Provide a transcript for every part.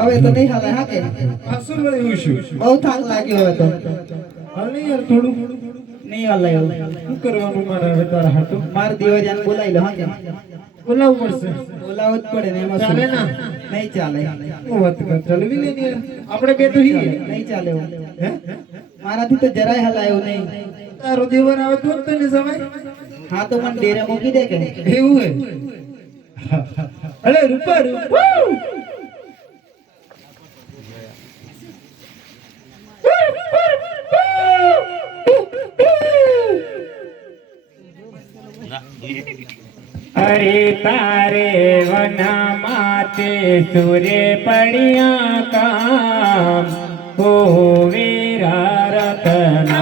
હવે તો નહીં હાલે હા કે પાછું વળી ઉશું બહુ થાક લાગ્યો હવે તો હાલ નહીં યાર થોડું નહીં હાલે હવે શું કરવાનું મારે હવે તારા હાટું માર દિવાજાને બોલાવી લો હા કે બોલાવવું પડશે બોલાવવું જ પડે ને એમાં ચાલે ના નહીં ચાલે હું વાત કર ચલવી લે ને આપણે બે તો હી નહીં ચાલે હે મારાથી તો જરાય હલાયું નહીં તારો દેવર આવે તો જ તને જવાય હા તો મને ડેરે મૂકી દે કે એવું હે અરે રૂપા રૂપા अरे तारे वना माते सूर्य पड़िया काम हो वीरा रतना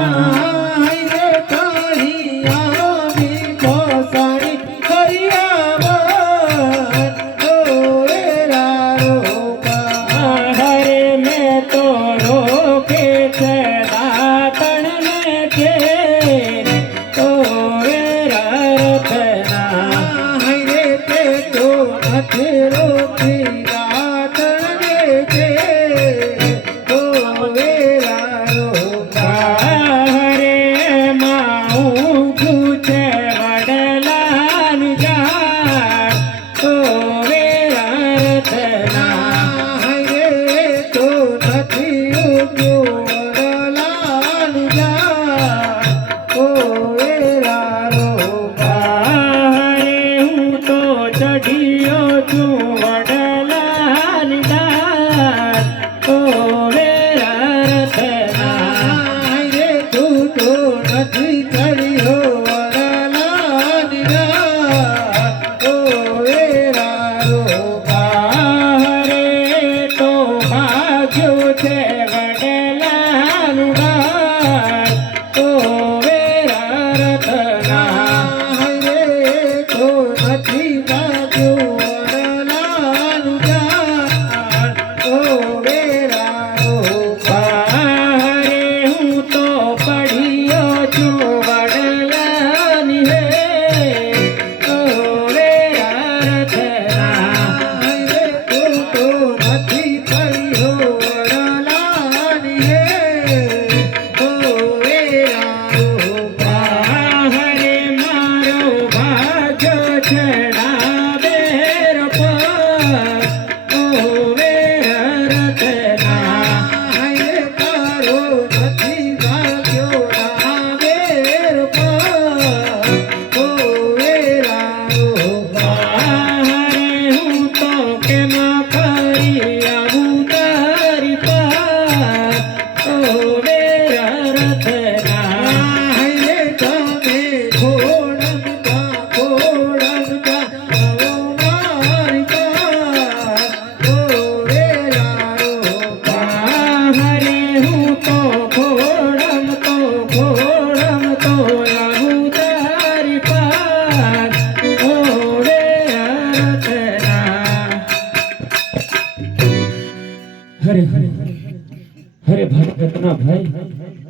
ના ભાઈ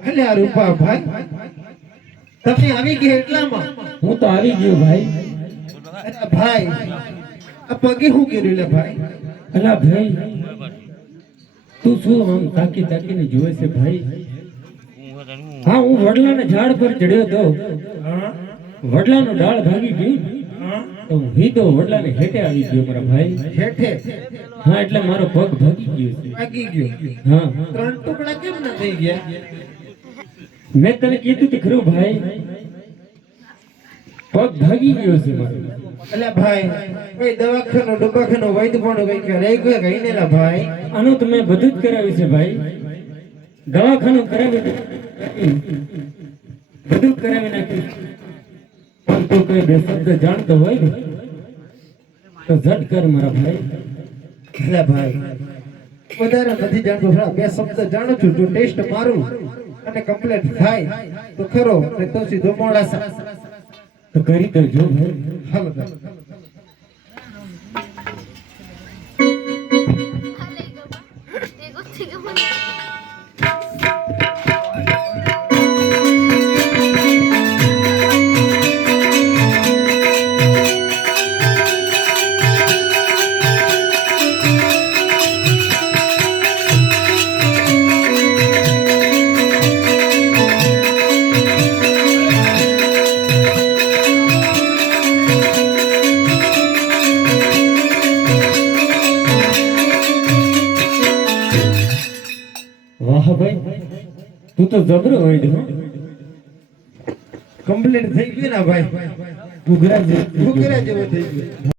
અલે આ રૂપા ભાઈ તમે આવી ગયા એટલામાં હું તો આવી ગયો ભાઈ અરે ભાઈ આ પગે શું કર્યું લે ભાઈ અલા ભાઈ તું શું આમ તાકી તાકીને જોવે છે ભાઈ હા હું વડલાના ઝાડ પર ચડ્યો તો હા વડલાનો ડાળ ભાગી ગયું હા તો હું તો વડલાને હેઠે આવી ગયો મારા ભાઈ હેઠે હા એટલે મારો પગ ભાગી ગયો છે વાગી ગયો હા ત્રણ ટુકડા કેમ ના થઈ ગયા મેં તને કીધું તો ખરું ભાઈ પગ ભાગી ગયો છે મારો અલ્યા ભાઈ કઈ દવાખાનો ડબ્બાખાનો વૈદ પણ કઈ કે રહી ગયો કઈ ને લા ભાઈ આનું તો મેં બધું જ કરાવ્યું છે ભાઈ દવાખાનું કરાવી નાખ્યું. બધું જ કરાવી નાખ્યું પણ તું કઈ બે શબ્દ જાણતો હોય ને તો ઝટ કર મારા ભાઈ અલ્યા ભાઈ વધારે નથી જાણતો થોડા બે શબ્દ જાણું છું જો ટેસ્ટ મારું અને કમ્પ્લીટ થાય તો ખરો ને તો સીધો મોડાસા તો કરી તો જો ભાઈ હાલો 이거 지금은 વાહ ભાઈ તું તો જબરો હોય છે હો. કમ્પ્લીટ થઈ ગયું ને ભાઈ ઘૂઘરા જેવું. ઘૂઘરા જેવો થઈ ગયો